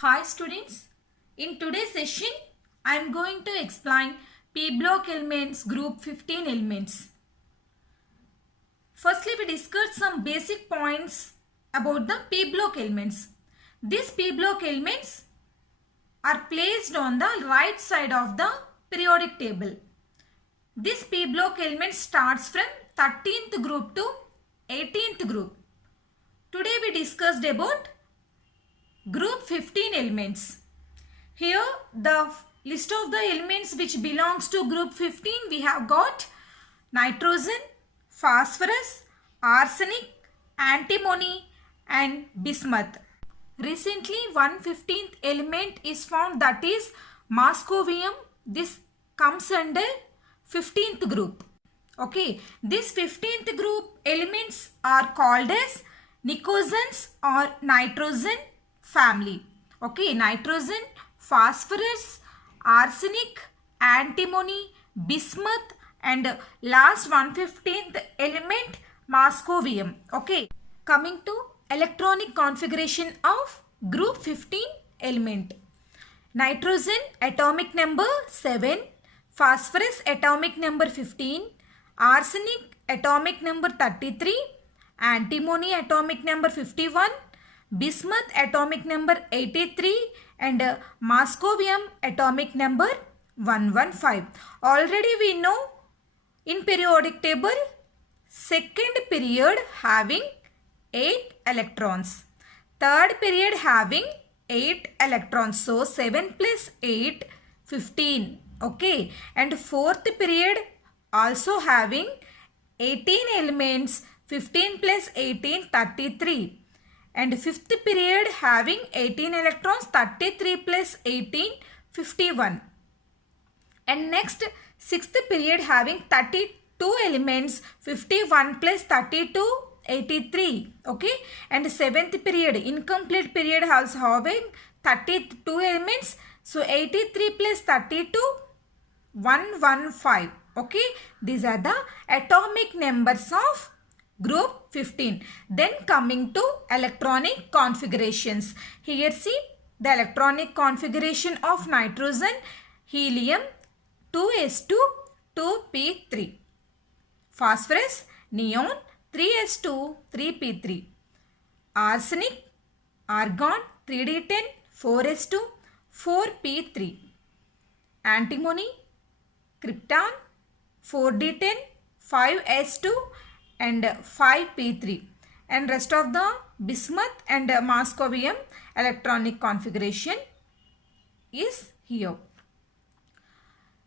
Hi students, in today's session I am going to explain p block elements group 15 elements. Firstly we discussed some basic points about the p block elements. These p block elements are placed on the right side of the periodic table. This p block element starts from 13th group to 18th group. Today we discussed about group 15 elements. Here the list of the elements which belongs to group 15 we have got nitrogen, phosphorus, arsenic, antimony and bismuth. Recently 115th element is found, that is moscovium. This comes under 15th group. Okay, this 15th group elements are called as nicosans or nitrogen family. Okay, nitrogen, phosphorus, arsenic, antimony, bismuth and last 115th element moscovium. Okay, coming to electronic configuration of group 15 element. Nitrogen atomic number 7, phosphorus atomic number 15, arsenic atomic number 33, antimony atomic number 51, bismuth atomic number 83 and moscovium atomic number 115. Already we know in periodic table second period having 8 electrons, third period having 8 electrons, so 7 plus 8 15. Okay, and fourth period also having 18 elements, 15 plus 18 33, and fifth period having 18 electrons, 33 plus 18 51, and next sixth period having 32 elements, 51 plus 32 83. Okay, and seventh period incomplete period also having 32 elements, so 83 plus 32 115. Okay, these are the atomic numbers of group 15. Then coming to electronic configurations. Here see the electronic configuration of nitrogen: helium 2s2 2p3, phosphorus neon 3s2 3p3, arsenic argon 3d10 4s2 4p3, antimony krypton 4d10 5s2 and 5p3, and rest of the bismuth and moscovium electronic configuration is here.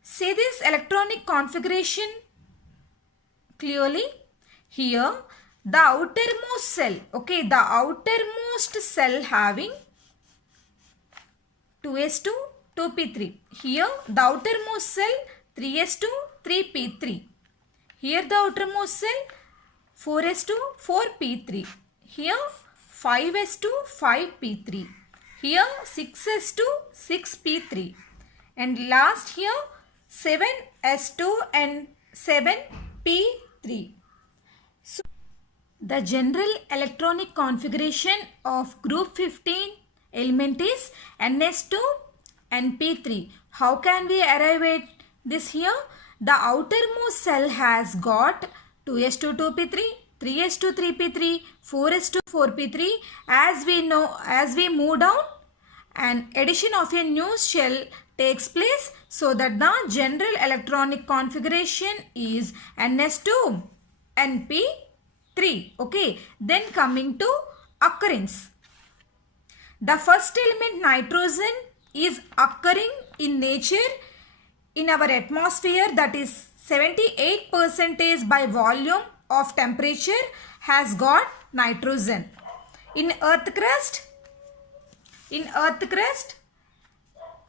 See this electronic configuration clearly. Here the outermost cell, okay, the outermost cell having 2s2 2p3. Here the outermost cell 3s2 3p3. Here the outermost cell 4s2 4p3. Here 5s2 5p3. Here 6s2 6p3. And last here 7s2 and 7p3. So the general electronic configuration of group 15 element is ns2 and p3. How can we arrive at this here? The outermost cell has got 2s2 2p3, 3s2 3p3, 4s2 4p3. As we know, as we move down, an addition of a new shell takes place, so that the general electronic configuration is ns2 and p3. Okay, then coming to occurrence. The first element nitrogen is occurring in nature in our atmosphere, that is 78% by volume of temperature has got nitrogen. In earth crust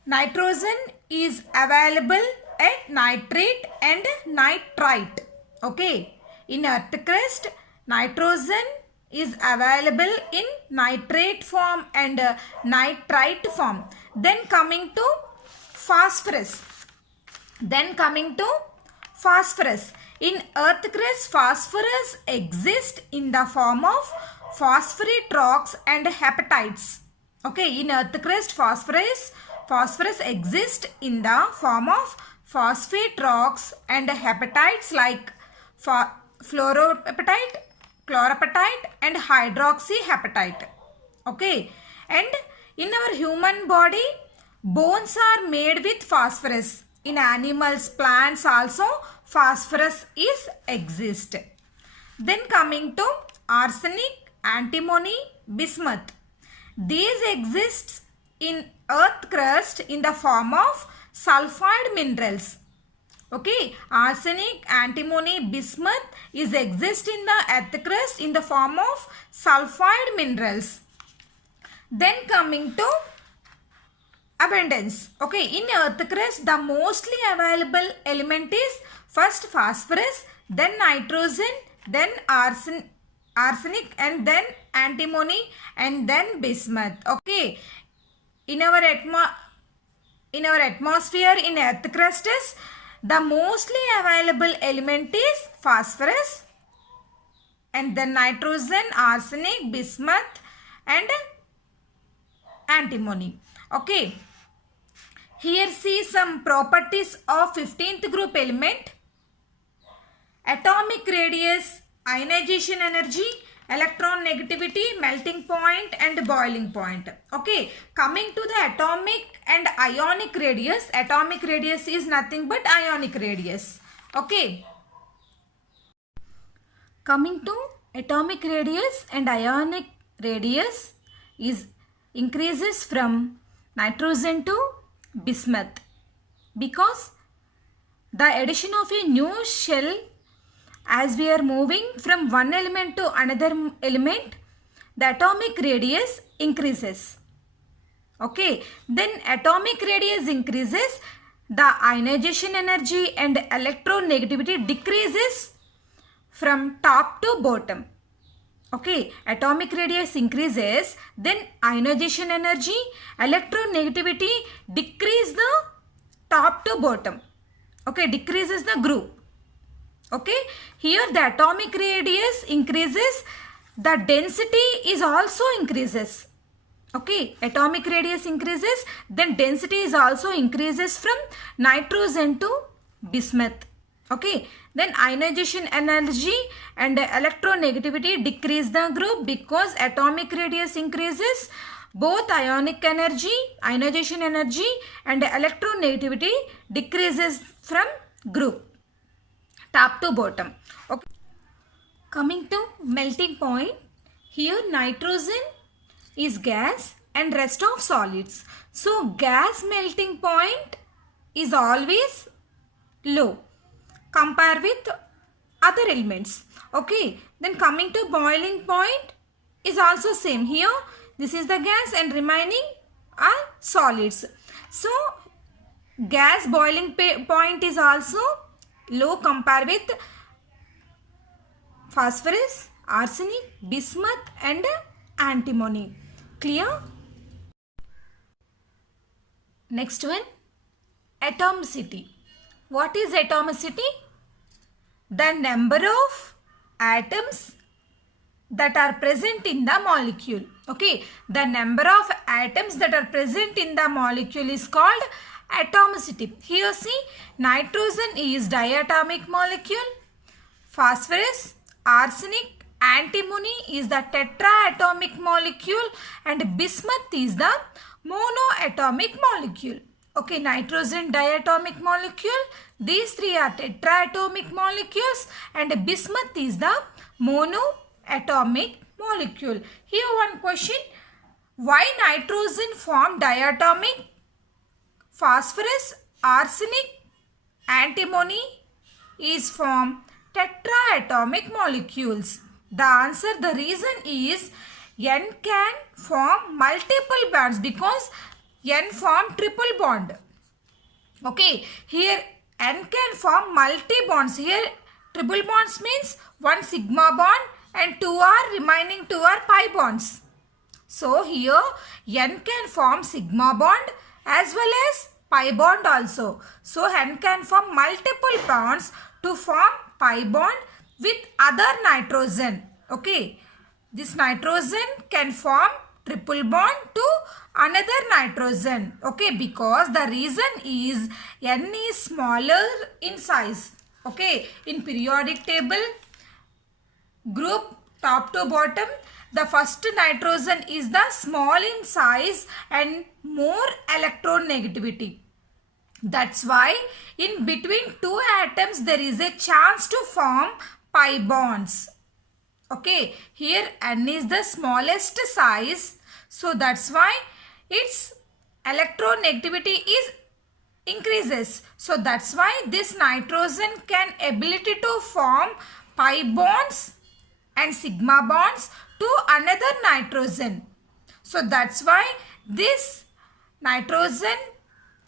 nitrogen is available at nitrate and nitrite. Okay, in earth crust nitrogen is available in nitrate form and nitrite form. Then coming to phosphorus. In earth crust, phosphorus exists in the form of phosphoric rocks and hepatites. Okay, in earth crust, phosphorus exists in the form of phosphate rocks and hepatides like fluorohepatite, chloropatite and hydroxyhepatite. Okay, and in our human body, bones are made with phosphorus. In animals, plants also phosphorus is exist. Then coming to arsenic, antimony, bismuth. These exists in earth crust in the form of sulfide minerals. Okay, arsenic, antimony, bismuth is exist in the earth crust in the form of sulfide minerals. Then coming to abundance. Okay, in earth crust the mostly available element is first phosphorus, then nitrogen, then arsenic and then antimony and then bismuth. Okay, in our atmosphere in earth crust is the mostly available element is phosphorus and then nitrogen, arsenic, bismuth and antimony. Okay, here see some properties of 15th group element. Atomic radius, ionization energy, electron negativity, melting point and boiling point. Okay, coming to the atomic and ionic radius. Atomic radius is nothing but ionic radius. Okay, coming to atomic radius and ionic radius is increases from nitrogen to bismuth because the addition of a new shell as we are moving from one element to another element, the atomic radius increases. Okay, then atomic radius increases, the ionization energy and electronegativity decreases from top to bottom. Okay, atomic radius increases, then ionization energy, electronegativity decrease the top to bottom. Okay, decreases the group. Okay, here the atomic radius increases, the density is also increases. Okay, atomic radius increases, then density is also increases from nitrogen to bismuth. Okay, then ionization energy and electronegativity decrease the group because atomic radius increases, both ionic energy, ionization energy and electronegativity decreases from group top to bottom. Okay, coming to melting point, here nitrogen is gas and rest of solids. So gas melting point is always low compared with other elements. Okay, then coming to boiling point is also same. Here this is the gas and remaining are solids. So gas boiling point is also low compared with phosphorus, arsenic, bismuth and antimony. Clear? Next one, atomicity. What is atomicity? The number of atoms that are present in the molecule. Okay, the number of atoms that are present in the molecule is called atomicity. Here see, nitrogen is diatomic molecule, phosphorus, arsenic, antimony is the tetraatomic molecule and bismuth is the monoatomic molecule. Okay, nitrogen diatomic molecule, these three are tetraatomic molecules and bismuth is the monoatomic molecule. Here one question, why nitrogen form diatomic? Phosphorus, arsenic, antimony is form tetraatomic molecules. The answer, the reason is N can form multiple bonds because N form triple bond. Okay, here N can form multi bonds. Here triple bonds means one sigma bond and remaining two are pi bonds. So here N can form sigma bond as well as pi bond also. So N can form multiple bonds to form pi bond with other nitrogen. Okay, this nitrogen can form triple bond to another nitrogen. Okay, because the reason is N is smaller in size. Okay, in periodic table group top to bottom, the first nitrogen is the small in size and more electronegativity. That's why in between two atoms there is a chance to form pi bonds. Okay, here N is the smallest size, so that's why its electronegativity is increases. So that's why this nitrogen can ability to form pi bonds and sigma bonds to another nitrogen. So that's why this nitrogen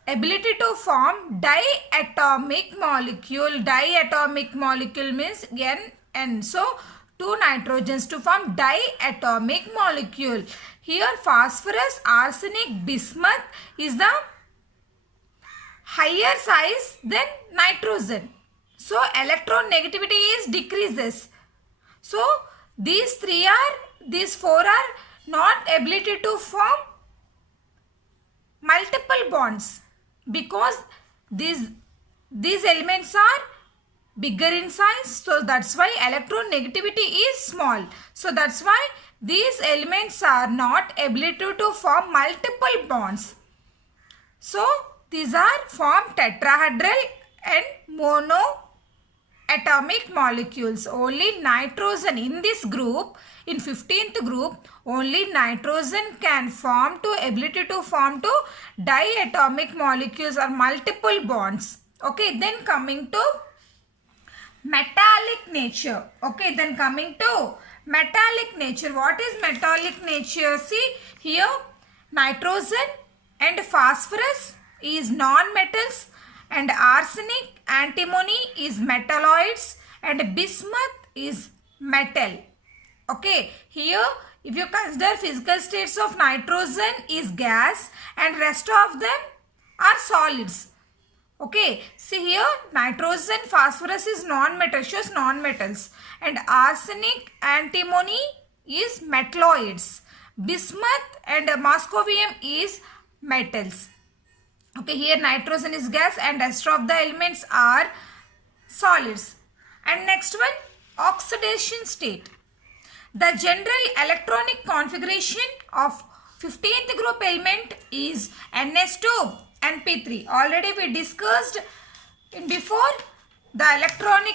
ability to form diatomic molecule. Diatomic molecule means N. So two nitrogens to form diatomic molecule. Here phosphorus, arsenic, bismuth is the higher size than nitrogen. So electronegativity is decreases. So these four are not ability to form multiple bonds because these elements are bigger in size. So that's why electronegativity is small. So that's why these elements are not ability to form multiple bonds. So these are formed tetrahedral and monoatomic molecules. Only nitrogen in this group, in 15th group, only nitrogen can form to ability to form to diatomic molecules or multiple bonds. Okay, then coming to metallic nature. Okay, then coming to metallic nature. What is metallic nature? See here, nitrogen and phosphorus is non-metals and arsenic, antimony is metalloids and bismuth is metal. Okay, here if you consider physical states of nitrogen is gas and rest of them are solids. Okay, see here nitrogen, phosphorus is non-metal, shows non-metals, and arsenic, antimony is metalloids, bismuth and moscovium is metals. Okay, here nitrogen is gas and rest of the elements are solids. And next one, oxidation state. The general electronic configuration of 15th group element is NS2 and P3. Already we discussed in before the electronic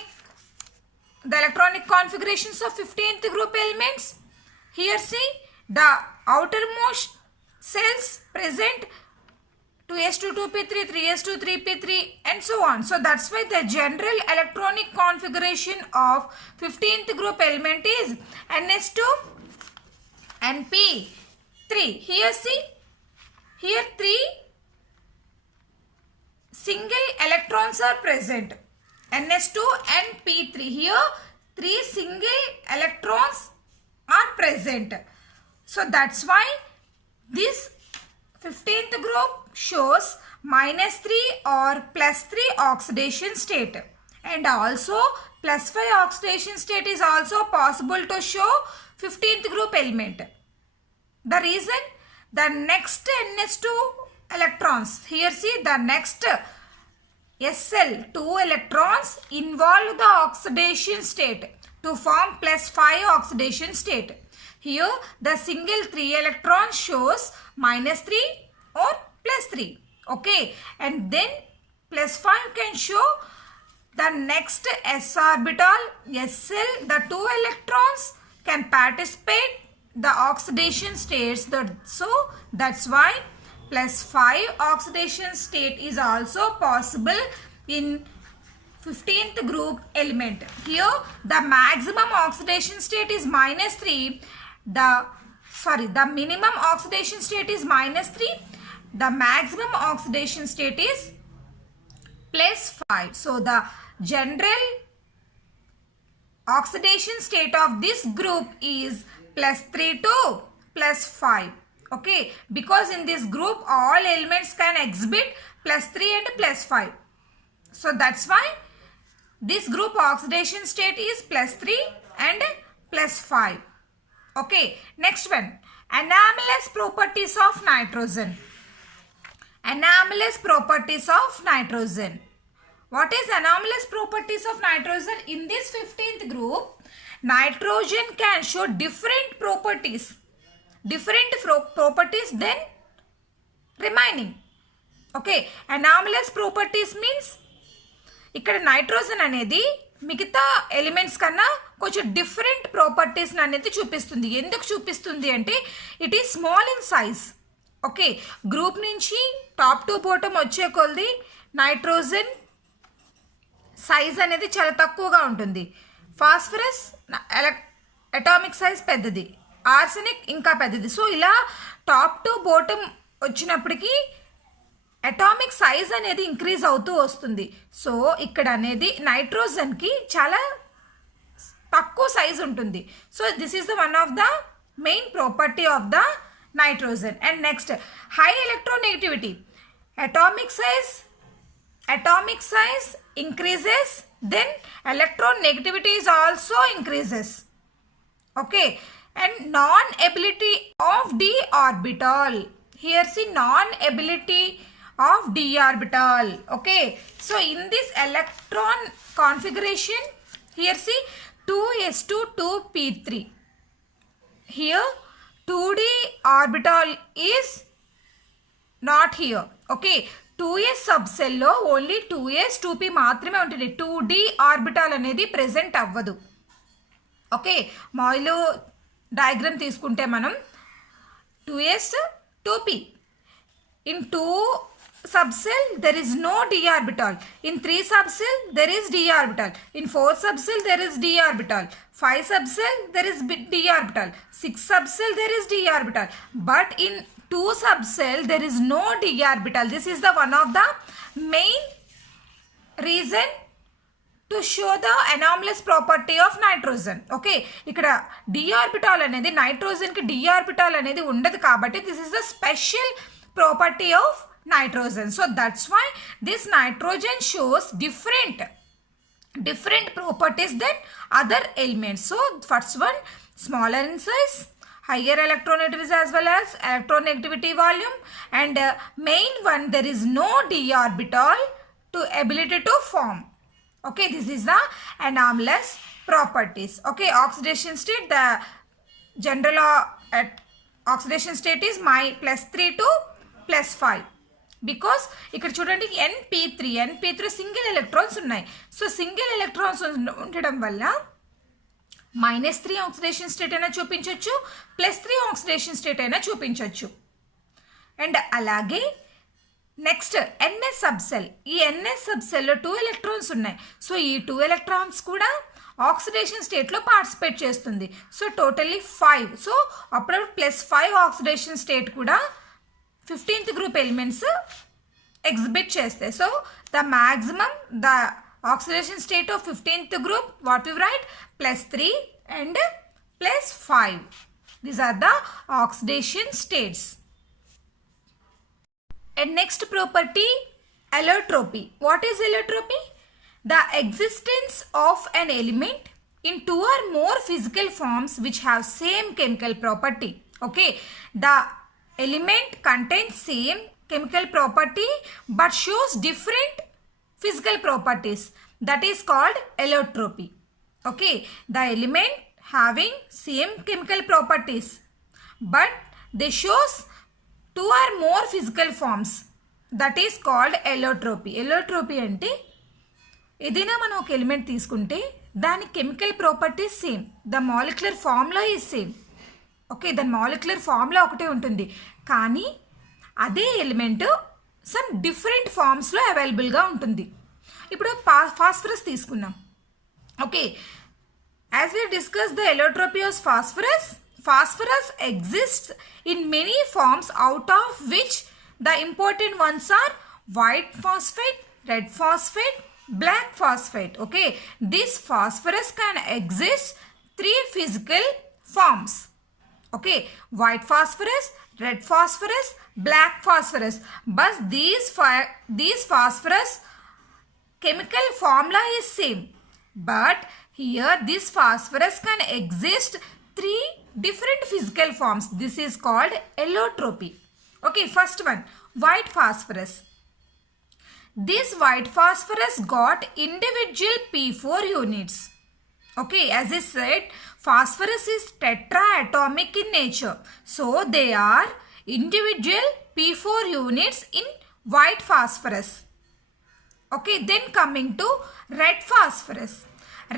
configurations of 15th group elements. Here see the outermost cells present 2s2 2p3, 3s2 3p3 and so on. So that's why the general electronic configuration of 15th group element is NS2 and P3. Here see, here 3 single electrons are present, NS2 and P3. Here 3 single electrons are present. So that's why this 15th group shows -3 or +3 oxidation state, and also +5 oxidation state is also possible to show 15th group element. The reason, the next NS2 electrons, here see the next SL 2 electrons involve the oxidation state to form +5 oxidation state. Here the single 3 electron shows -3 or +3. Okay, and then +5 can show the next s orbital SL. The 2 electrons can participate the oxidation states. So that's why +5 oxidation state is also possible in 15th group element. Here the maximum oxidation state is -3. The minimum oxidation state is -3. The maximum oxidation state is +5. So the general oxidation state of this group is +3 to +5. Okay, because in this group all elements can exhibit +3 and +5. So that's why this group oxidation state is +3 and +5. Okay, next one, Anomalous properties of nitrogen. Anomalous properties of nitrogen. What is anomalous properties of nitrogen? In this 15th group, nitrogen can show different properties than remaining. Okay, anomalous properties means ఇక్కడ nitrogen అనేది మిగతా elements కన్నా కొంచెం different properties అనేది చూపిస్తుంది. ఎందుకు చూపిస్తుంది అంటే it is small in size. Okay, group నుంచి టాప్ టు బాటమ్ వచ్చే కొలది నైట్రోజన్ సైజ్ అనేది చాలా తక్కువగా ఉంటుంది. ఫాస్ఫరస్ అటామిక్ సైజ్ పెద్దది, ఆర్సెనిక్ ఇంకా పెద్దది. సో ఇలా టాప్ టు బాటమ్ వచ్చినప్పటికీ అటామిక్ సైజ్ అనేది ఇంక్రీజ్ అవుతూ వస్తుంది. సో ఇక్కడ అనేది నైట్రోజన్కి చాలా తక్కువ సైజ్ ఉంటుంది. So this is the one of the main property of the nitrogen. And next, high electronegativity. Atomic size increases, then electronegativity is also increases. Okay, and non-ability of d orbital. Here see non-ability of d orbital. Okay, so in this electron configuration, here see 2s2 2p3. Here 2d orbital is not here. Okay, 2s subcell లో only 2s 2p మాత్రమే ఉంటుంది. 2d orbital అనేది present అవ్వదు. Okay, మాయిలో diagram తీసుకుంటే మనం 2s 2p. In 2 subcell there is no d orbital. In 3 subcell there is d orbital. In 4 subcell there is d orbital. 5 subcell there is d orbital. 6 subcell there is d orbital. But in 2 subcell there is no d orbital. This is the one of the main reason to show the anomalous property of nitrogen. Okay, ఇక్కడ d orbital అనేది nitrogen కి d orbital అనేది ఉండదు కాబట్టి this is the special property of nitrogen. So that's why this nitrogen shows different properties than other elements. So first one, smaller in size, higher electronegativity as well as electronegativity volume, and main one, there is no d orbital to ability to form. Okay, this is the anomalous properties. Okay, oxidation state, the general oxidation state is -3 to +5. Because ఇక్కడ చూడండి NP3 single electrons ఉన్నాయి. So single electrons ఉండడం వల్ల -3 oxidation state అయినా చూపించవచ్చు, +3 oxidation state అయినా చూపించవచ్చు. And అలాగే నెక్స్ట్ NS సబ్సెల్. ఈ NS సబ్సెల్లో 2 ఎలక్ట్రాన్స్ ఉన్నాయి. సో ఈ 2 ఎలక్ట్రాన్స్ కూడా ఆక్సిడేషన్ స్టేట్లో పార్టిసిపేట్ చేస్తుంది. So totally 5. సో అప్పుడు +5 ఆక్సిడేషన్ స్టేట్ కూడా 15th group elements exhibit చేస్తాయి. So the maximum, the oxidation state of 15th group, what we write, +3 and +5. These are the oxidation states. And next property, allotropy. What is allotropy? The existence of an element in 2 or more physical forms which have same chemical property. Okay, the element contains same chemical property but shows different physical properties. That is called allotropy. Okay, the element having same chemical properties but they shows 2 or more physical forms. That is called allotropy. Allotropy అంటే ఏదైనా మనం ఒక element తీసుకుంటే దాని chemical properties same, the molecular formula is same. Okay, దాని molecular formula ఒకటే ఉంటుంది కానీ అదే ఎలిమెంట్ సమ్ డిఫరెంట్ ఫార్మ్స్లో అవైలబుల్గా ఉంటుంది. ఇప్పుడు ఫాస్ఫరస్ తీసుకున్నాం. Okay, as we discuss the allotropy of phosphorus exists in many forms, out of which the important ones are white phosphate, red phosphate, black phosphate. Okay, this phosphorus can exist 3 physical forms. Okay, white phosphorus, red phosphorus, black phosphorus. But these phosphorus chemical formula is same. But here this phosphorus can exist three different physical forms. This is called allotropy. Okay, first one, white phosphorus. This white phosphorus got individual P4 units. Okay, as I said, phosphorus is tetraatomic in nature. So, they are individual P4 units in white phosphorus. Okay, then coming to red phosphorus.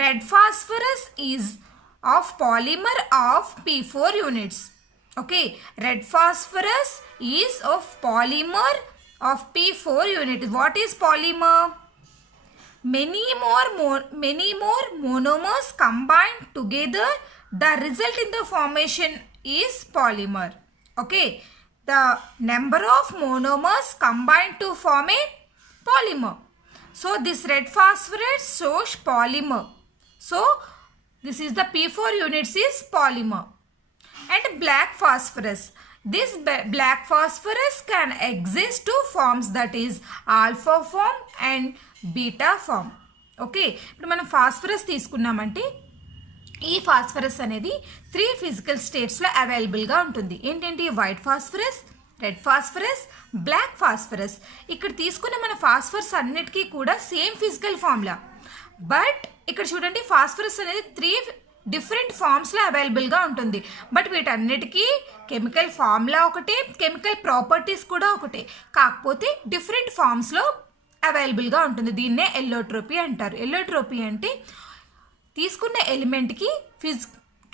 Red phosphorus is of polymer of P4 units. Okay, red phosphorus is of polymer of P4 unit. What is polymer? Many more monomers combined together, the result in the formation is polymer. Okay, the number of monomers combined to form a polymer. So this red phosphorus shows polymer. So this is the P4 units is polymer. And black phosphorus. This black phosphorus can exist two forms, that is alpha form and beta form. Okay, ఇప్పుడు మనం phosphorus తీసుకున్నామంటే ఈ phosphorus అనేది 3 physical స్టేట్స్లో అవైలబుల్గా ఉంటుంది. ఏంటంటే white phosphorus, red phosphorus, black phosphorus. ఇక్కడ తీసుకున్న మన ఫాస్ఫరస్ అన్నిటికీ కూడా సేమ్ ఫిజికల్ ఫార్ములా. బట్ ఇక్కడ చూడండి, ఫాస్ఫరస్ అనేది 3 డిఫరెంట్ ఫార్మ్స్లో అవైలబుల్గా ఉంటుంది. బట్ వీటన్నిటికీ కెమికల్ ఫార్ములా ఒకటే, కెమికల్ ప్రాపర్టీస్ కూడా ఒకటే, కాకపోతే డిఫరెంట్ ఫార్మ్స్లో అవైలబుల్గా ఉంటుంది. దీన్నే ఎల్లోట్రోపీ అంటారు. ఎల్లోట్రోపీ అంటే తీసుకున్న ఎలిమెంట్కి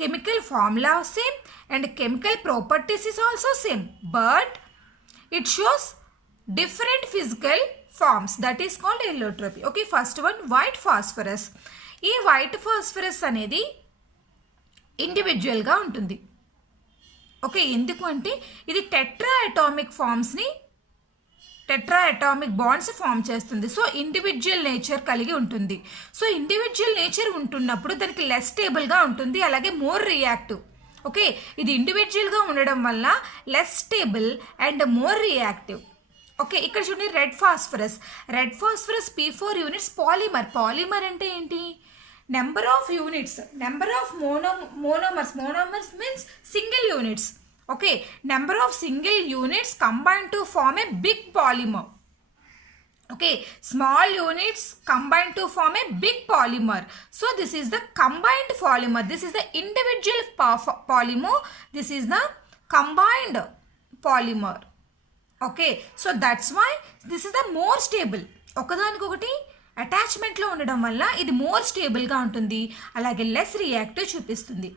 chemical formula same and chemical properties is also same, but it shows different physical forms. That is called allotropy. Okay, first one white phosphorus. ఈ వైట్ ఫాస్ఫరస్ అనేది ఇండివిజువల్గా ఉంటుంది. ఓకే, ఎందుకు అంటే ఇది టెట్రా అటామిక్ బాండ్స్ ఫామ్ చేస్తుంది. So individual nature కలిగి ఉంటుంది. సో ఇండివిజువల్ నేచర్ ఉంటున్నప్పుడు దానికి లెస్ స్టేబుల్గా ఉంటుంది, అలాగే మోర్ రియాక్టివ్. ఓకే, ఇది ఇండివిజువల్గా ఉండడం వల్ల less stable and more reactive. Okay, ఇక్కడ చూడండి red phosphorus. Red phosphorus P4 units polymer. Polymer అంటే ఏంటి? Number of units, number of monomers. Monomers means single units. Okay, number of single units combined to form a big polymer. Okay, small units combined to form a big polymer. So this is the combined polymer. This is the individual polymer. This is the combined polymer. Okay, so that's why this is the more stable. ఒకదానికొకటి అటాచ్మెంట్లో ఉండడం వల్ల ఇది more స్టేబుల్గా ఉంటుంది, అలాగే less reactive చూపిస్తుంది.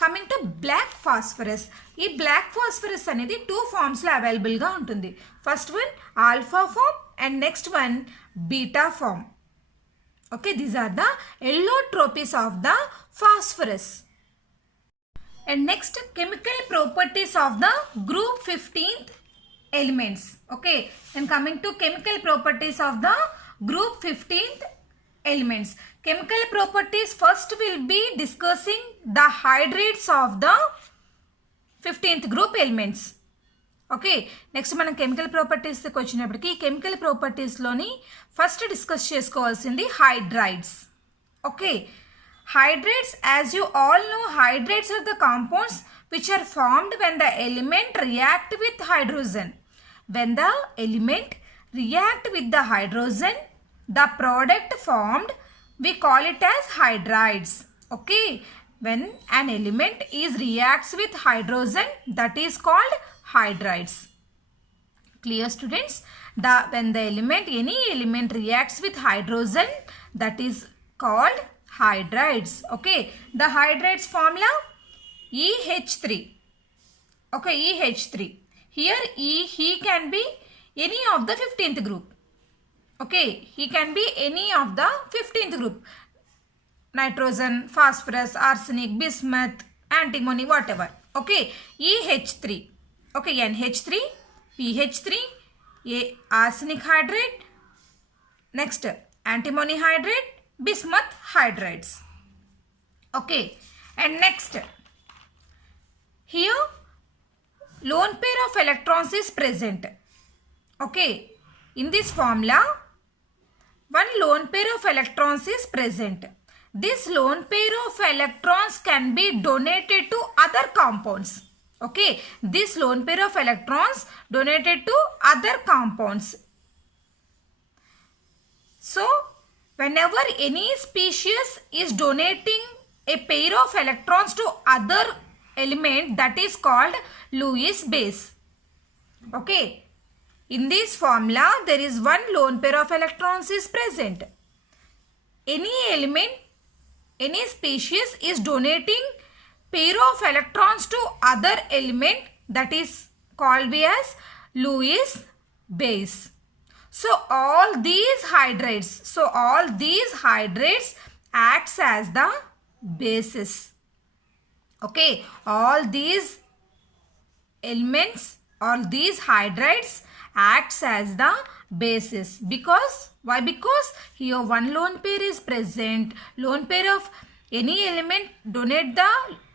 Coming to black phosphorus. ఈ black phosphorus అనేది 2 ఫార్మ్స్లో అవైలబుల్గా ఉంటుంది. First one alpha form and next one beta form. Okay, these are the allotropies of the phosphorus. And next chemical properties of the group 15th elements. Okay, and coming to chemical properties of the group 15th elements. Chemical properties, first will be discussing the hydrates of the 15th group elements. Okay, next మనం chemical ప్రాపర్టీస్కి వచ్చినప్పటికీ chemical ప్రాపర్టీస్లోని first discuss చేసుకోవాల్సింది hydrides. Okay, hydrates, as you all know, hydrates are the compounds which are formed when the element react with hydrogen. When the element react with the hydrogen, the product formed, we call it as hydrides. Okay, when an element is reacts with hydrogen, that is called hydrides. Clear students? When the element, any element reacts with hydrogen, that is called hydrides. Okay, the hydrides formula EH3. Okay, EH3. Here he can be any of the 15th group. Okay, he can be any of the 15th group. Nitrogen, phosphorus, arsenic, bismuth, antimony, whatever. Okay, EH3. Okay, NH3, PH3, arsenic hydrate. Next, antimony hydrate, bismuth hydrides. Okay, and next, here lone pair of electrons is present. Okay, in this formula one lone pair of electrons is present. this lone pair of electrons can be donated to other compounds. Okay, this lone pair of electrons donated to other compounds. So, whenever any species is donating a pair of electrons to other element, that is called Lewis base. Okay, in this formula there is one lone pair of electrons is present. Any element, any species is donating pair of electrons to other element, that is called as Lewis base. So all these hydrates acts as the bases. Okay, all these elements, all these hydrates acts as the basis. Because why? Because here one lone pair is present. Lone pair of any element donate the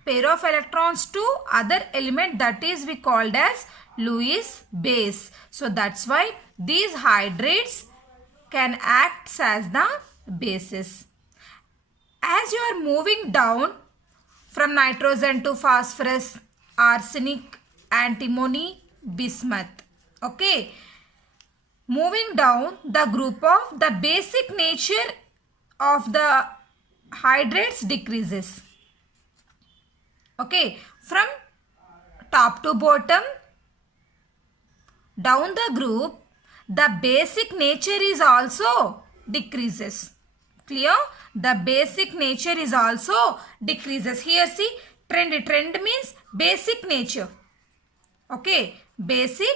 pair of electrons to other element, that is we called as Lewis base. So that's why these hydrates can act as the basis. As you are moving down from nitrogen to phosphorus, arsenic, antimony, bismuth. Okay. Moving down the group of, the basic nature of the hydrates decreases. Okay. From top to bottom, down the group, the basic nature is also decreases. Clear? The basic nature is also decreases. Here see, trend means basic nature. Okay, basic,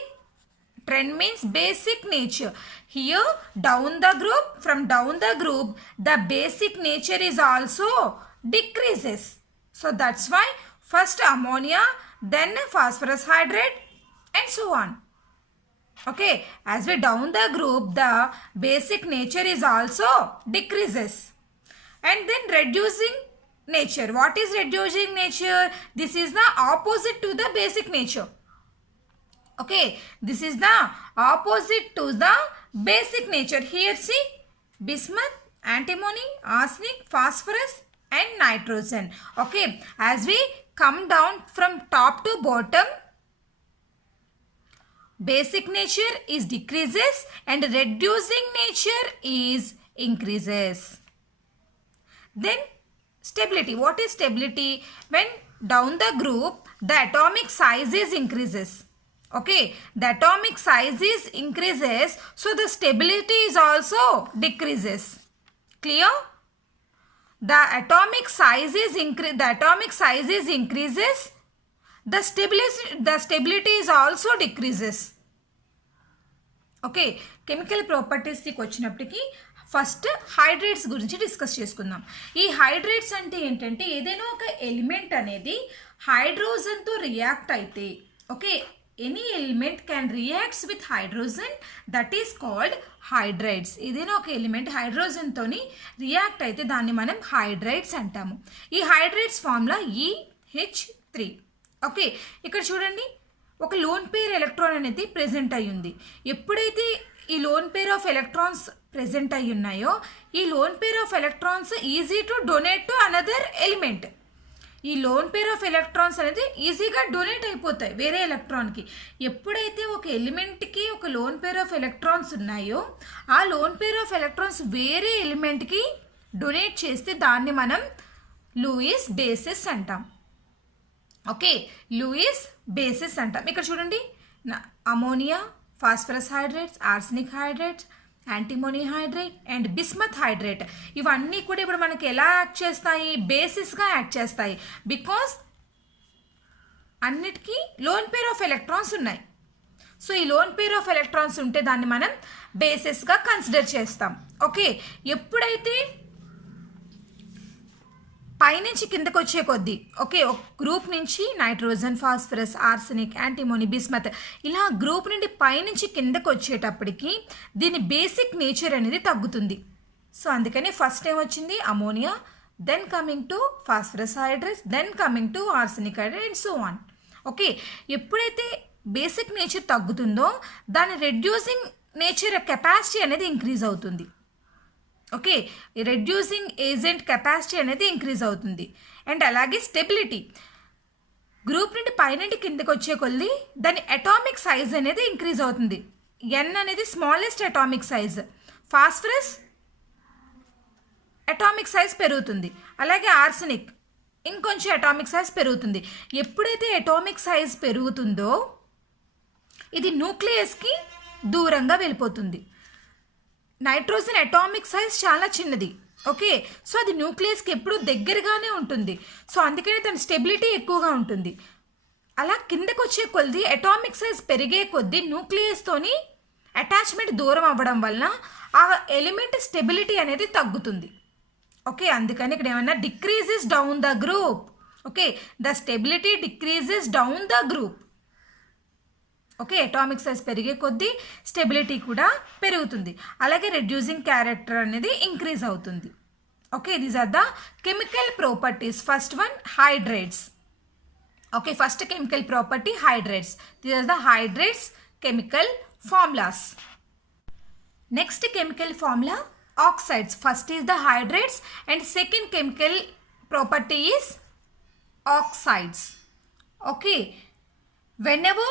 trend means basic nature. Here down the group, from down the group, the basic nature is also decreases. So that's why first ammonia, then phosphorus hydrate and so on. Okay, as we down the group, the basic nature is also decreases. And then reducing nature. What is reducing nature? This is the opposite to the basic nature. Okay, this is the opposite to the basic nature. Here see, bismuth, antimony, arsenic, phosphorus and nitrogen. Okay, as we come down from top to bottom, basic nature is decreases and reducing nature is increases. Then stability. What is stability? When down the group, the atomic size is increases. Okay, the atomic size is increases, so the stability is also decreases. Clear? The atomic size is increases. The stability is also decreases. Okay, chemical properties కి వచ్చినప్పటికీ first hydrates గురించి discuss చేసుకుందాం. ఈ hydrates అంటే ఏంటంటే ఏదైనా ఒక element అనేది హైడ్రోజన్తో రియాక్ట్ అయితే, okay, any element can reacts with hydrogen, that is called hydrides. ఏదైనా ఒక ఎలిమెంట్ హైడ్రోజన్తోని రియాక్ట్ అయితే దాన్ని మనం హైడ్రైడ్స్ అంటాము. ఈ హైడ్రైడ్స్ ఫార్ములా EH3. ఓకే, ఇక్కడ చూడండి, ఒక లోన్ పేర్ ఎలక్ట్రాన్ అనేది ప్రెజెంట్ అయి ఉంది. ఎప్పుడైతే ఈ lone pair of electrons present అయి ఉన్నాయో, ఈ lone pair of electrons easy to donate to another element. ఈ లోన్ పేర్ ఆఫ్ ఎలక్ట్రాన్స్ అనేది ఈజీగా డొనేట్ అయిపోతాయి వేరే ఎలక్ట్రాన్కి. ఎప్పుడైతే ఒక ఎలిమెంట్కి ఒక లోన్ పేర్ ఆఫ్ ఎలక్ట్రాన్స్ ఉన్నాయో, ఆ లోన్ పేర్ ఆఫ్ ఎలక్ట్రాన్స్ వేరే ఎలిమెంట్కి డొనేట్ చేస్తే దాన్ని మనం లూయిస్ బేసిస్ అంటాం. ఓకే, లూయిస్ బేసిస్ అంటాం. ఇక్కడ చూడండి, ammonia, phosphorus hydrates, arsenic hydrates, antimony hydrate and bismuth hydrate, ఇవన్నీ కూడా ఇప్పుడు మనకి ఎలా యాక్ట్ చేస్తాయి? బేసిస్గా యాక్ట్ చేస్తాయి. బికాస్ అన్నిటికీ లోన్ పేర్ ఆఫ్ ఎలక్ట్రాన్స్ ఉన్నాయి. సో ఈ లోన్ పేర్ ఆఫ్ ఎలక్ట్రాన్స్ ఉంటే దాన్ని మనం బేసిస్గా కన్సిడర్ చేస్తాం. ఓకే, ఎప్పుడైతే పైనుంచి కిందకు వచ్చే కొద్దీ, ఓకే, ఒక గ్రూప్ నుంచి nitrogen, phosphorus, arsenic, antimony, bismuth, ఇలా గ్రూప్ నుండి పైనుంచి కిందకు వచ్చేటప్పటికి దీని బేసిక్ నేచర్ అనేది తగ్గుతుంది. సో అందుకని ఫస్ట్ ఏమొచ్చింది? Ammonia, then coming to phosphorus hydrates, then coming to arsenic hydrate and so on. Okay, ఎప్పుడైతే బేసిక్ నేచర్ తగ్గుతుందో దాని రెడ్యూసింగ్ నేచర్ కెపాసిటీ అనేది ఇంక్రీజ్ అవుతుంది. ఓకే, రెడ్యూసింగ్ ఏజెంట్ కెపాసిటీ అనేది ఇంక్రీజ్ అవుతుంది. అండ్ అలాగే స్టెబిలిటీ, గ్రూప్ నుండి పైనుండి కిందకి వచ్చే కొద్దీ దాని అటామిక్ సైజ్ అనేది ఇంక్రీజ్ అవుతుంది. ఎన్ అనేది smallest atomic size, phosphorus atomic size పెరుగుతుంది. అలాగే ఆర్సెనిక్ ఇంకొంచెం అటామిక్ సైజ్ పెరుగుతుంది. ఎప్పుడైతే అటామిక్ సైజ్ పెరుగుతుందో ఇది న్యూక్లియస్కి దూరంగా వెళ్ళిపోతుంది. నైట్రోజన్ అటామిక్ సైజ్ చాలా చిన్నది. ఓకే, సో అది న్యూక్లియస్కి ఎప్పుడు దగ్గరగానే ఉంటుంది. సో అందుకనే దాని స్టెబిలిటీ ఎక్కువగా ఉంటుంది. అలా కిందకు వచ్చే కొద్ది అటామిక్ సైజ్ పెరిగే కొద్దీ న్యూక్లియస్తోని అటాచ్మెంట్ దూరం అవ్వడం వలన ఆ ఎలిమెంట్ స్టెబిలిటీ అనేది తగ్గుతుంది. ఓకే, అందుకని ఇక్కడ ఏమన్నా decreases down the group. Okay, the stability decreases down the group. Okay, atomic size పెరిగే కొద్దీ స్టెబిలిటీ కూడా పెరుగుతుంది. అలాగే రెడ్యూసింగ్ క్యారెక్టర్ అనేది ఇంక్రీజ్ అవుతుంది. Okay, these are the chemical properties. First one hydrates. Okay, first chemical property hydrates. These are the hydrates chemical formulas. Next chemical formula oxides. First is the hydrates and second chemical property is oxides. Okay, whenever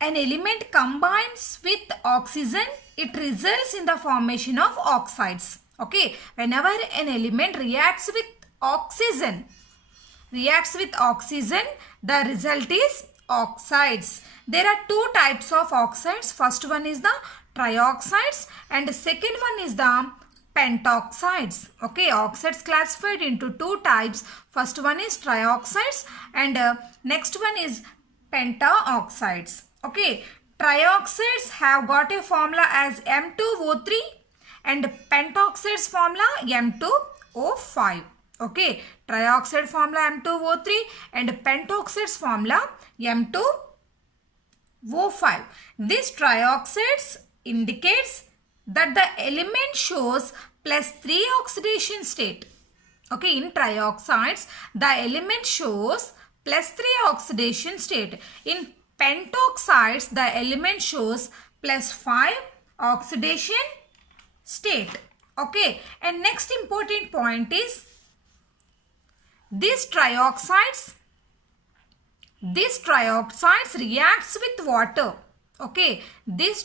an element combines with oxygen it results in the formation of oxides. Okay, whenever an element reacts with oxygen the result is oxides. There are two types of oxides. First one is the trioxides and the second one is the pentoxides. Okay, oxides classified into two types. First one is trioxides and next one is pentaoxides. Okay, trioxides have got a formula as M2O3 and pentaoxides formula M2O5. Okay, trioxide formula M2O3 and pentoxides formula M2O5. This trioxides indicates that the element shows +3 oxidation state. Okay, in trioxides the element shows +3 oxidation state. In pentoxides the element shows +5 oxidation state. Okay, and next important point is these trioxides reacts with water. Okay, these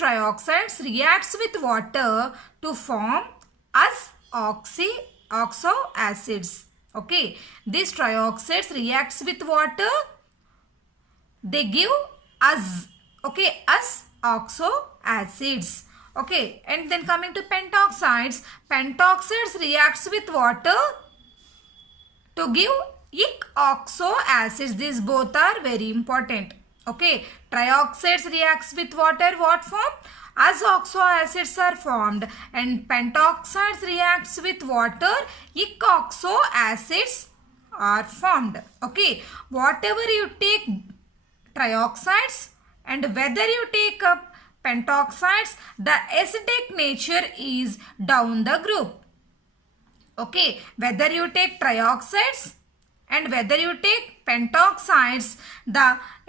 trioxides reacts with water to form as oxo acids. Okay, these trioxides reacts with water, they give us, okay, us oxo acids. Okay, and then coming to pentoxides reacts with water to give ic oxo acids. These both are very important. Okay, trioxides reacts with water, what form? As oxo acids are formed, and pentoxides reacts with water, ic oxo acids are formed. Okay, whatever you take trioxides and whether you take up pentoxides, the acidic nature is down the group. Okay, whether you take trioxides and whether you take pentoxides, the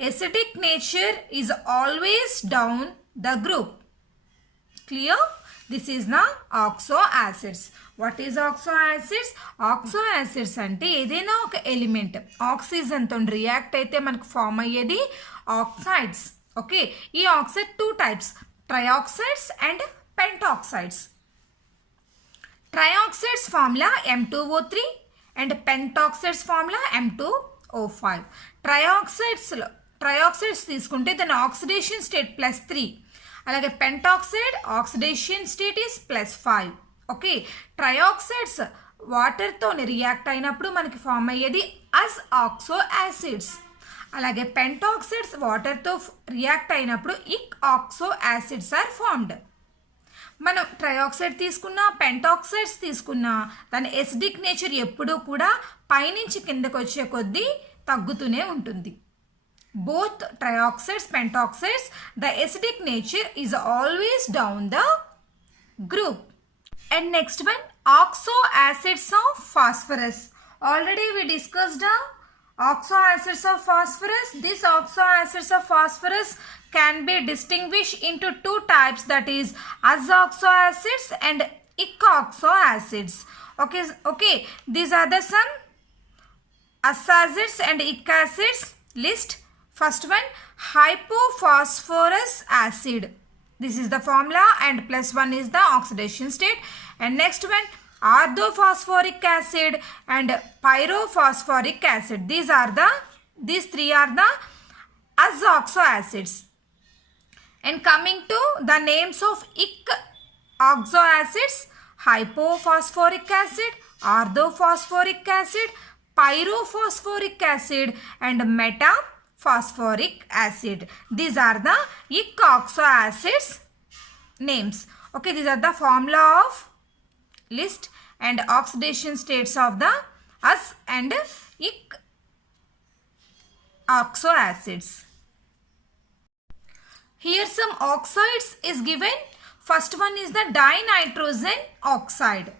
acidic nature is always down the group. Clear? This is the oxo acids. What is oxo acids? Oxo acids ante edaina oka element oxygen తో react అయితే మనకు form అయ్యేది oxides. Okay, ఈ oxide two types, trioxides and pentoxides. Trioxides formula M2O3 and pentoxides formula M2O5. Trioxides తీసుకుంటే దాని oxidation state +3, అలాగే pentoxide oxidation state is +5. Okay, trioxides వాటర్తో react అయినప్పుడు మనకి ఫామ్ అయ్యేది అస్ ఆక్సో యాసిడ్స్, అలాగే పెంటాక్సైడ్స్ వాటర్తో రియాక్ట్ అయినప్పుడు ఇక్ ఆక్సో యాసిడ్స్ ఆర్ ఫార్మ్డ్. మనం ట్రయాక్సైడ్ తీసుకున్నా పెంటాక్సైడ్స్ తీసుకున్నా దాని ఎసిడిక్ నేచర్ ఎప్పుడూ కూడా పైనుంచి కిందకు వచ్చే కొద్దీ తగ్గుతూనే ఉంటుంది. Both trioxides పెంటాక్సైడ్స్ the acidic nature is always down the group. And next one oxo acids of phosphorus. Already we discussed oxo acids of phosphorus. These oxo acids of phosphorus can be distinguished into two types, that is azoxo acids and ic oxo acids. Okay, these are the some us acids and ic acids list. First one, hypophosphorus acid. This is the formula and +1 is the oxidation state. And next one, orthophosphoric acid and pyrophosphoric acid. These three are the azoxo acids. And coming to the names of ic oxo acids, hypophosphoric acid, orthophosphoric acid, pyrophosphoric acid and metaphosphoric acid. These are the ic oxo acids names. Okay, these are the formula of list and oxidation states of the us and ic oxo acids. Here some oxides is given. First one is the dinitrogen oxide.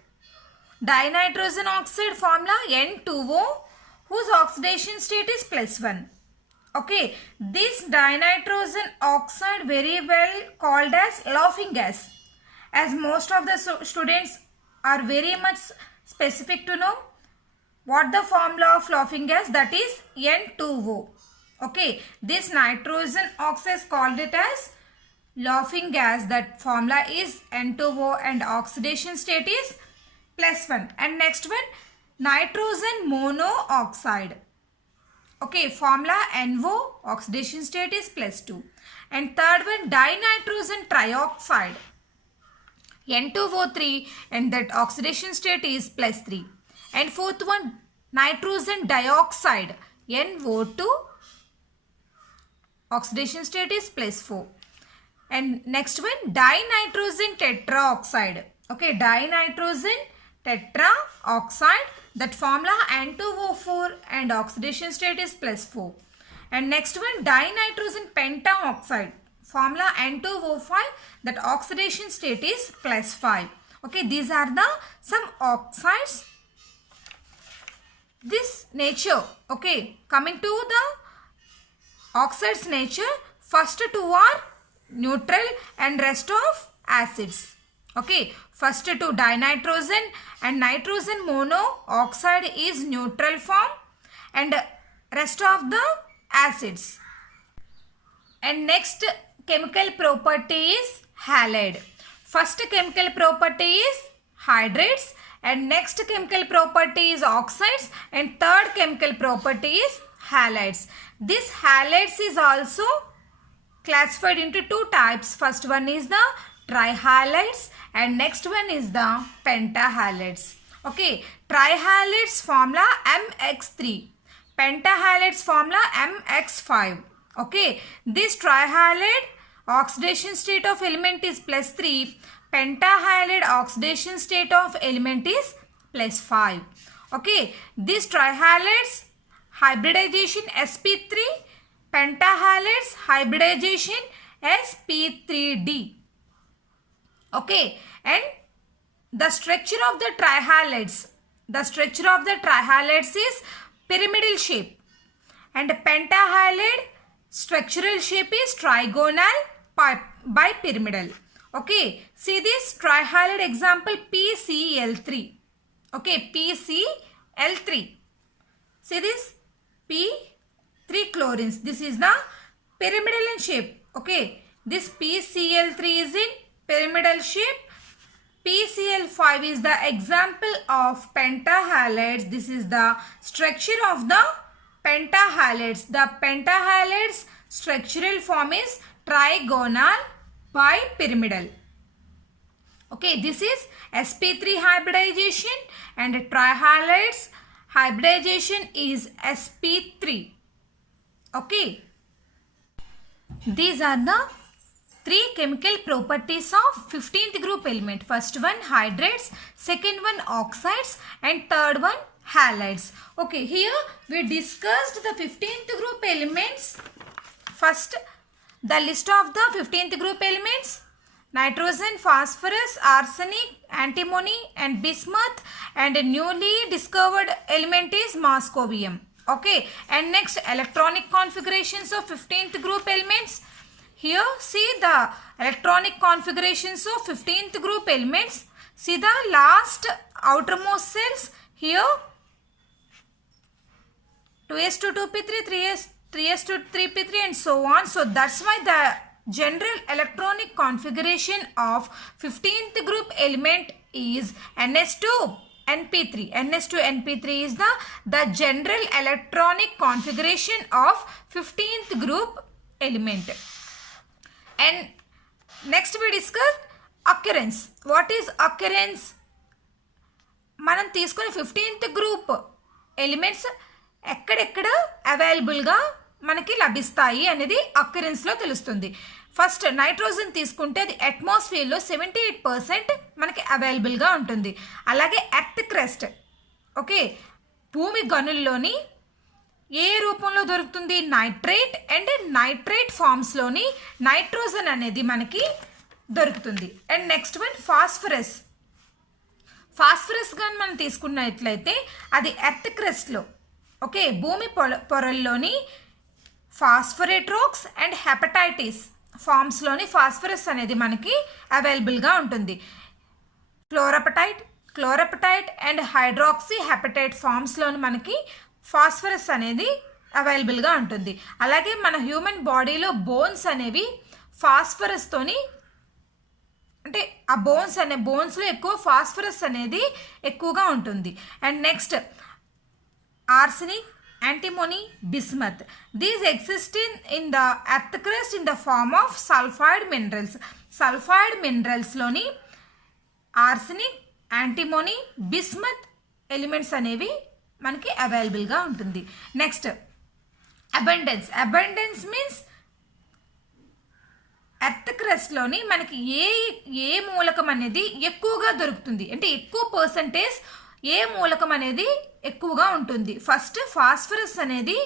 Dinitrogen oxide formula N2O, whose oxidation state is +1. Okay, this dinitrogen oxide very well called as laughing gas, as most of the students are very much specific to know what the formula of laughing gas, that is N2O. Okay, this nitrogen oxide is called it as laughing gas. That formula is N2O and oxidation state is +1. And next one, nitrogen monoxide. Okay, formula NO, oxidation state is +2. And third one, dinitrogen trioxide, N2O3, and that oxidation state is +3. And fourth one, nitrogen dioxide, NO2, oxidation state is +4. And next one, dinitrogen tetraoxide. Okay, dinitrogen tetraoxide, that formula N2O4 and oxidation state is +4. And next one, dinitrogen pentaoxide, formula N2O5, that oxidation state is +5. Okay, these are the some oxides. This nature, okay, coming to the oxides nature, first two are neutral and rest of acids. Okay, first two dinitrogen and nitrogen monoxide is neutral form and rest of the acids. And next chemical property is halide. First chemical property is hydrates and next chemical property is oxides and third chemical property is halides. This halides is also classified into two types. First one is the trihalides and next one is the pentahalides. Okay, trihalides formula MX3, pentahalides formula MX5. Okay, this trihalide oxidation state of element is +3, pentahalide oxidation state of element is +5. Okay, this trihalides hybridization sp3, pentahalides hybridization sp3d. Okay, and the structure of the trihalides, is pyramidal shape and pentahalide structural shape is trigonal bipyramidal. Okay, see this trihalide example PCl3. Okay, PCl3. See this P3 chlorines. This is the pyramidal in shape. Okay, this PCl3 is in pyramidal shape. PCl5 is the example of pentahalides. This is the structure of the pentahalides. The pentahalides structural form is trigonal bipyramidal. Okay, this is sp3 hybridization and trihalides hybridization is sp3. Okay, these are the three chemical properties of 15th group element. First one hydrates, second one oxides and third one halides. Okay, here we discussed the 15th group elements. First, the list of the 15th group elements: nitrogen, phosphorus, arsenic, antimony and bismuth, and a newly discovered element is moscovium. Okay, and next electronic configurations of 15th group elements. Here see the electronic configurations of 15th group elements. See the last outermost cells here, 2s2 2p3, 3s2 3p3 and so on. So that's why the general electronic configuration of 15th group element is ns2np3. ns2np3 is the general electronic configuration of 15th group element. And next we discuss occurrence. What is occurrence? మనం తీసుకునే 15th group elements ఎక్కడెక్కడ అవైలబుల్గా మనకి లభిస్తాయి అనేది అక్కరెన్స్లో తెలుస్తుంది. First nitrogen తీసుకుంటే అది అట్మాస్ఫియర్లో 78% మనకి అవైలబుల్గా ఉంటుంది. అలాగే ఎర్త్ క్రస్ట్, ఓకే, భూమి గనుల్లోని ఏ రూపంలో దొరుకుతుంది? నైట్రేట్ అండ్ నైట్రేట్ ఫామ్స్లోని నైట్రోజన్ అనేది మనకి దొరుకుతుంది. And next one phosphorus. Phosphorus కానీ మనం తీసుకున్నట్లయితే అది ఎర్త్ క్రస్ట్లో, ఓకే, భూమి పొరల్లోని ఫాస్ఫరేట్ రాక్స్ అండ్ హెపటైటిస్ ఫామ్స్లోని ఫాస్ఫరస్ అనేది మనకి అవైలబుల్గా ఉంటుంది. క్లోరపటైట్ అండ్ హైడ్రాక్సీ హెపటైట్ ఫామ్స్లోని మనకి ఫాస్ఫరస్ అనేది అవైలబుల్గా ఉంటుంది. అలాగే మన హ్యూమన్ బాడీలో బోన్స్ అనేవి ఫాస్ఫరస్తోని, అంటే ఆ బోన్స్లో ఎక్కువ ఫాస్ఫరస్ అనేది ఎక్కువగా ఉంటుంది. And next arsenic, antimony, bismuth. These exist in the earth crust in the form of sulfide minerals. Sulfide minerals లోని ఆర్సెనిక్, యాంటిమోనీ, బిస్మత్ ఎలిమెంట్స్ అనేవి మనకి అవైలబుల్గా ఉంటుంది. నెక్స్ట్ అబండెన్స్ మీన్స్ ఎర్త్ క్రస్ట్లోని మనకి ఏ మూలకం అనేది ఎక్కువగా దొరుకుతుంది, అంటే ఎక్కువ పర్సంటేజ్ ఏ మూలకం అనేది ఎక్కువగా ఉంటుంది. ఫస్ట్ ఫాస్ఫరస్ అనేది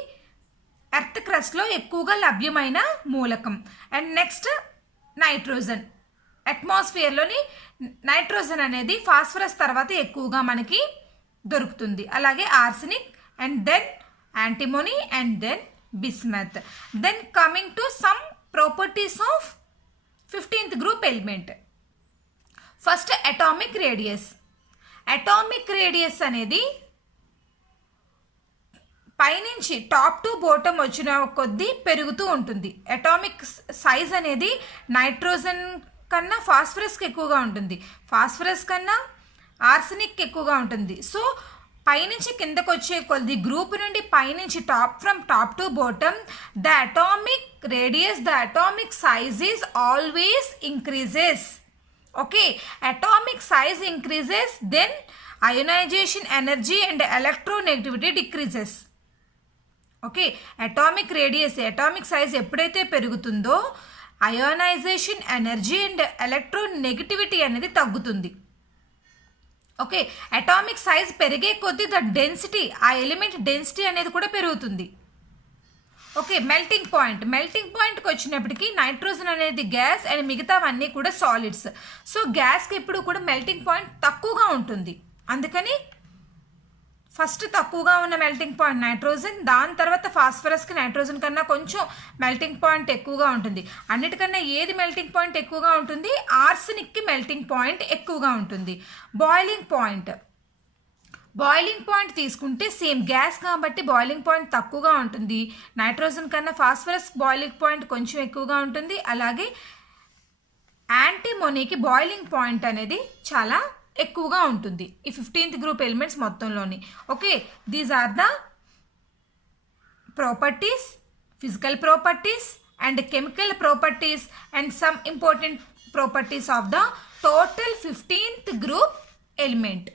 ఎర్త్ క్రస్ట్లో ఎక్కువగా లభ్యమైన మూలకం. అండ్ నెక్స్ట్ నైట్రోజన్, అట్మాస్ఫియర్లోని నైట్రోజన్ అనేది ఫాస్ఫరస్ తర్వాత ఎక్కువగా మనకి దొరుకుతుంది. అలాగే arsenic and then antimony and then bismuth. Then coming to some properties of 15th group element. First atomic radius. Atomic radius అనేది పైనుంచి టాప్ టు బాటమ్ వచ్చిన కొద్దీ పెరుగుతూ ఉంటుంది. అటామిక్ సైజ్ అనేది నైట్రోజన్ కన్నా ఫాస్ఫరస్కి ఎక్కువగా ఉంటుంది, ఫాస్ఫరస్ కన్నా ఆర్సెనిక్ ఎక్కువగా ఉంటుంది. సో పైనుంచి కిందకు వచ్చే కొద్ది గ్రూప్ నుండి పైనుంచి from top to bottom the atomic radius, the atomic size is always increases. Okay, atomic size increases, then ionization energy and electronegativity decreases. Okay, atomic radius, atomic size ఎప్పుడైతే పెరుగుతుందో అయోనైజేషన్ ఎనర్జీ అండ్ ఎలక్ట్రోనెగటివిటీ అనేది తగ్గుతుంది. Okay, atomic size పెరిగే కొద్దీ the density, ఆ element density అనేది కూడా పెరుగుతుంది. ఓకే, మెల్టింగ్ పాయింట్కి వచ్చినప్పటికీ నైట్రోజన్ అనేది గ్యాస్ అండ్ మిగతావన్నీ కూడా సాలిడ్స్. సో గ్యాస్కి ఎప్పుడు కూడా మెల్టింగ్ పాయింట్ తక్కువగా ఉంటుంది. అందుకని ఫస్ట్ తక్కువగా ఉన్న మెల్టింగ్ పాయింట్ నైట్రోజన్, దాని తర్వాత ఫాస్ఫరస్కి నైట్రోజన్ కన్నా కొంచెం మెల్టింగ్ పాయింట్ ఎక్కువగా ఉంటుంది. అన్నిటికన్నా ఏది మెల్టింగ్ పాయింట్ ఎక్కువగా ఉంటుంది? ఆర్సెనిక్కి మెల్టింగ్ పాయింట్ ఎక్కువగా ఉంటుంది. బాయిలింగ్ పాయింట్ తీసుకుంటే సేమ్ గ్యాస్ కాబట్టి బాయిలింగ్ పాయింట్ తక్కువగా ఉంటుంది. నైట్రోజన్ కన్నా ఫాస్ఫరస్ బాయిలింగ్ పాయింట్ కొంచెం ఎక్కువగా ఉంటుంది. అలాగే యాంటీమోనీకి బాయిలింగ్ పాయింట్ అనేది చాలా ఎక్కువగా ఉంటుంది ఈ 15th గ్రూప్ ఎలిమెంట్స్ మొత్తంలోని. Okay, these are the properties, physical properties and chemical properties and some important properties of the total 15th group element.